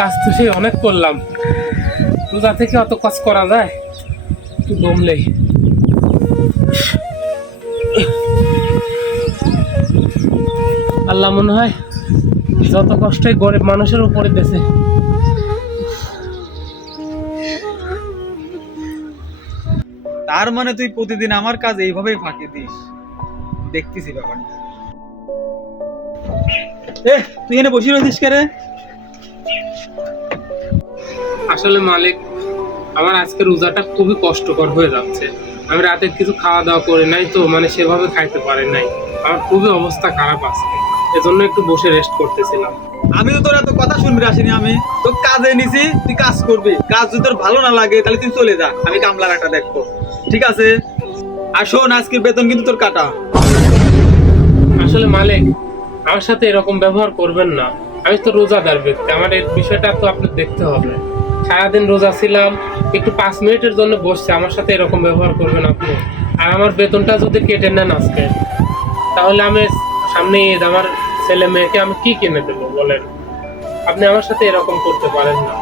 কাজ তো সেই অনেক করলাম। রোজা থেকে অত কাজ করা যায়? একটু দমলেই আল্লাহ মনে হয় যত কষ্টই গরিব মানুষের উপরে দেশে তার মানে তুই প্রতিদিন আমার কাজ এইভাবেই ফাঁকি দিস। দেখতেছি ব্যাপারটা। এ তুই এনে বসে রয়েছিস কে রে? আসলে মালিক আমার আজকে রোজাটা খুবই কষ্টকর হয়ে যাচ্ছে। আমি রাতে কিছু খাওয়া দাওয়া করে নাই তো মানে সেভাবে খাইতে পারি নাই। আমার খুবই অবস্থা খারাপ আছে। এজন্য একটু বসে রেস্ট করতেছিলাম। আমি তো তোর এত কথা শুনবি আসিনি আমি। তো কাজে নিছি তুই কাজ করবি। কাজ যদি তোর ভালো না লাগে তাহলে তুই চলে যা। আমি কামলার একটা দেখব। ঠিক আছে? আর শোন আজকের বেতন কিন্তু তোর কাটা। আসলে মালিক আমার সাথে এরকম ব্যবহার করবেন না। আমি তো রোজাদার ব্যক্তি, আমার এই বিষয়টা তো আপনার দেখতে হবে। সারাদিন রোজা ছিলাম, একটু পাঁচ মিনিটের জন্য বসছে, আমার সাথে এরকম ব্যবহার করবেন আপনি। আর আমার বেতনটা যদি কেটে নেন আজকে, তাহলে আমি সামনে ঈদ, আমার ছেলে মেয়েকে আমি কি কিনে দেবো বলেন? আপনি আমার সাথে এরকম করতে পারেন না।